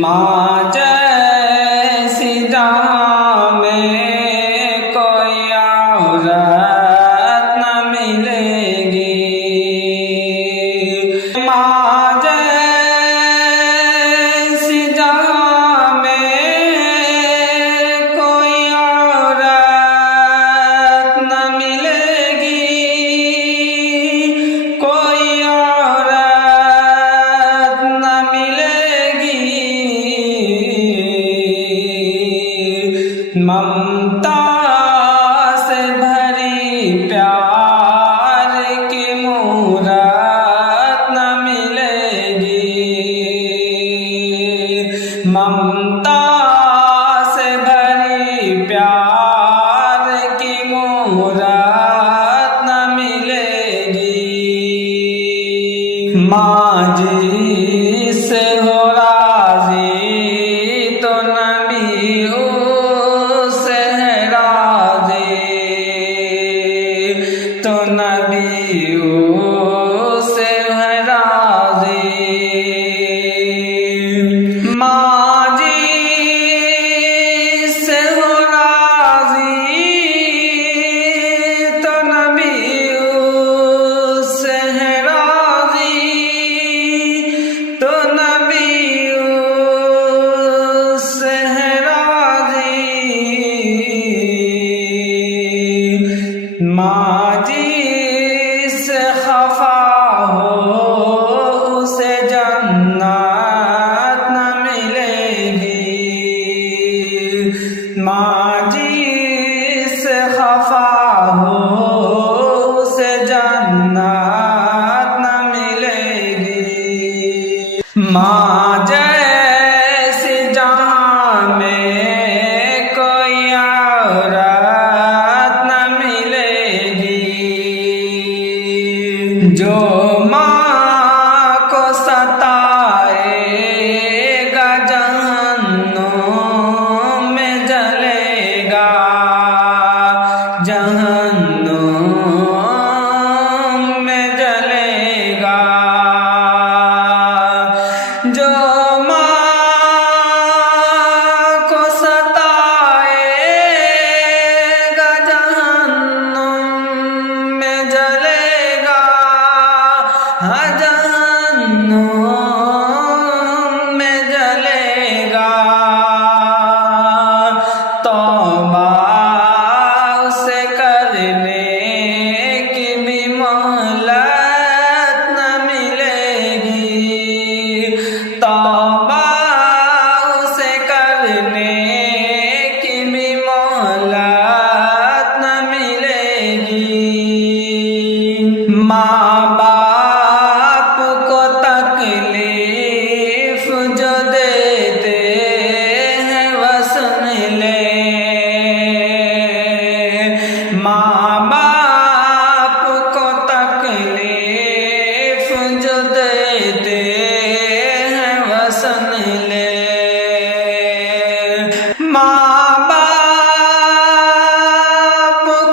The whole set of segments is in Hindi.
माँ जैसी जहाँ में कोई औरत न मिलेगी। माँ जैसी जहाँ में कोई औरत न मिलेगी, कोई औरत न मिलेगी। ममता से भरी प्यार की मूरत न मिलेगी। ममता से भरी प्यार की मूरत न मिलेगी। माँ जी से हो राजी तो नबी उससे है राजी, तो नबी उससे है राजी। माँ जी से हो राजी तो नबी उससे है राजी, तो नबी उससे है राजी। माँ जी से खफा हो उसे जन्नत न मिलेगी। माँ जी से खफा हो उसे जन्नत न मिलेगी। माँ जैसी जहाँ में कोई औरत न मिलेगी। जो माँ को सताएगा जहन्नुम में जलेगा, जहन्नुम में जलेगा। जो माँ को सताएगा जहन्नुम में जलेगा, हाँ जहन्नुम में जलेगा। तौबा उसे करने की भी मोहलत न मिलेगी। तौबा उसे करने की भी मोहलत न मिलेगी। माँ बाप को तकलीफ जो देते हैं वह सुन ले। माँ बाप को तकलीफ जो देते हैं वह सुन ले। माँ बाप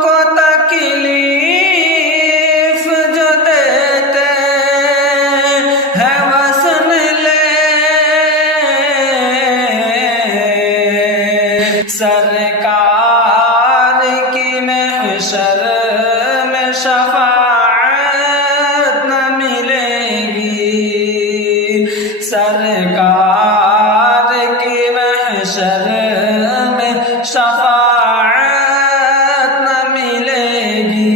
को तकलीफ जो देते हैं वह सुन ले। सरकार की महशर में शफाअत न मिलेगी। सरकार की महशर में शफाअत न मिलेगी।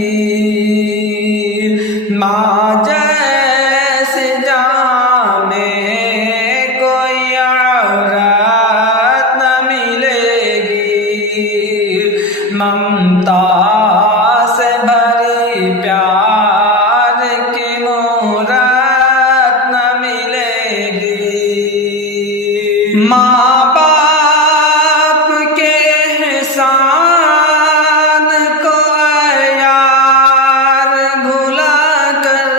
माँ जैसे जहाँ में कोई औरत न मिलेगी। ममता से भरी प्यार की मूरत न मिलेगी। माँ बाप के एहसान को यार भुला कर,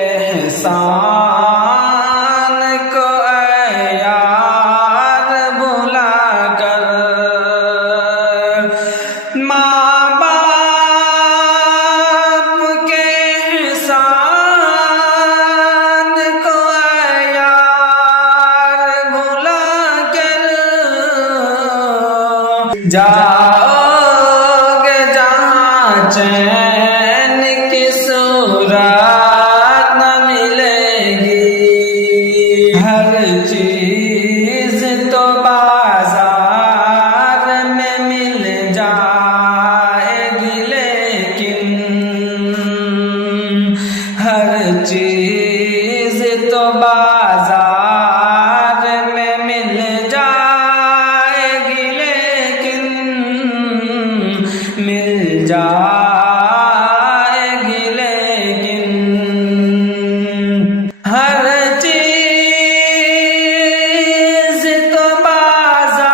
एहसान को यार भुला कर। माँ बाप के एहसान को जाओगे जहाँ चैन की सूरत न मिलेगी। हर चीज तो बाजार में मिल जाएगी, लेकिन हर चीज तो बाजार में मिल जाएगी, लेकिन मिल जाएगी, लेकिन हर चीज तो बाजार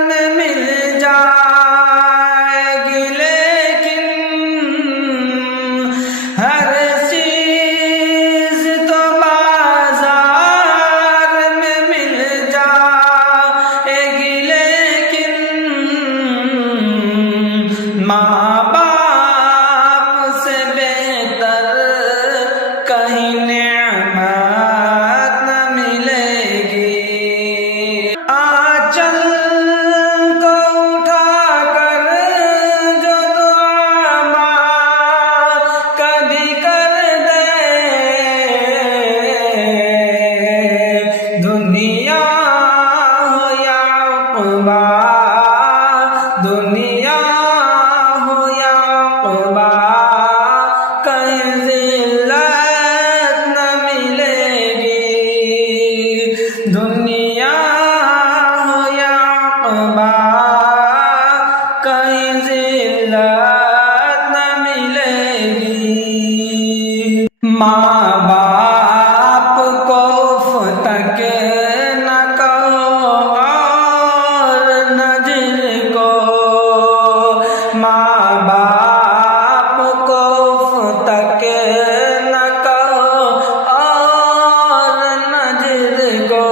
में मिल जाएगी, लेकिन हर चीज तो बाजार में मिल जाएगी, लेकिन माँ बाप से बेहतर कहीं नेमत न मिलेगी। आंचल को उठाकर जो दुआ माँ कभी कर दे, दुनिया हो या उक़बा, दुनिया हो या उक़बा, कहीं ज़िल्लत न मिलेगी। दुनिया हो या उक़बा, कहीं ज़िल्लत न मिलेगी। माँ बाप को उफ़ तक न कहो और न जिनको, माँ बाप को उफ़ तक न कहो और न जिनको।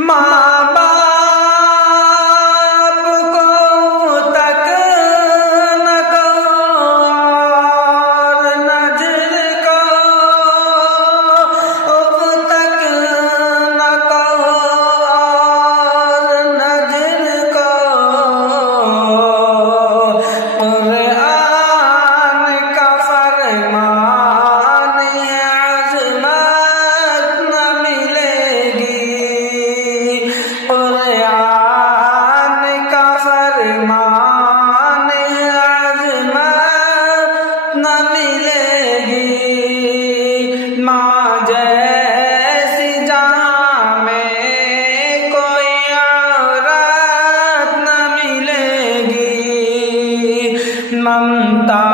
माँ बाप को उफ़ तक न कहो और न जिनको, उफ़ तक न कहो और न जिनको। कुरान का फरमान है, अज़मत न मिलेगी। कुरान का फरमान है, अज़मत न मिलेगी। माँ जैसी जहाँ में कोई औरत न मिलेगी। ममता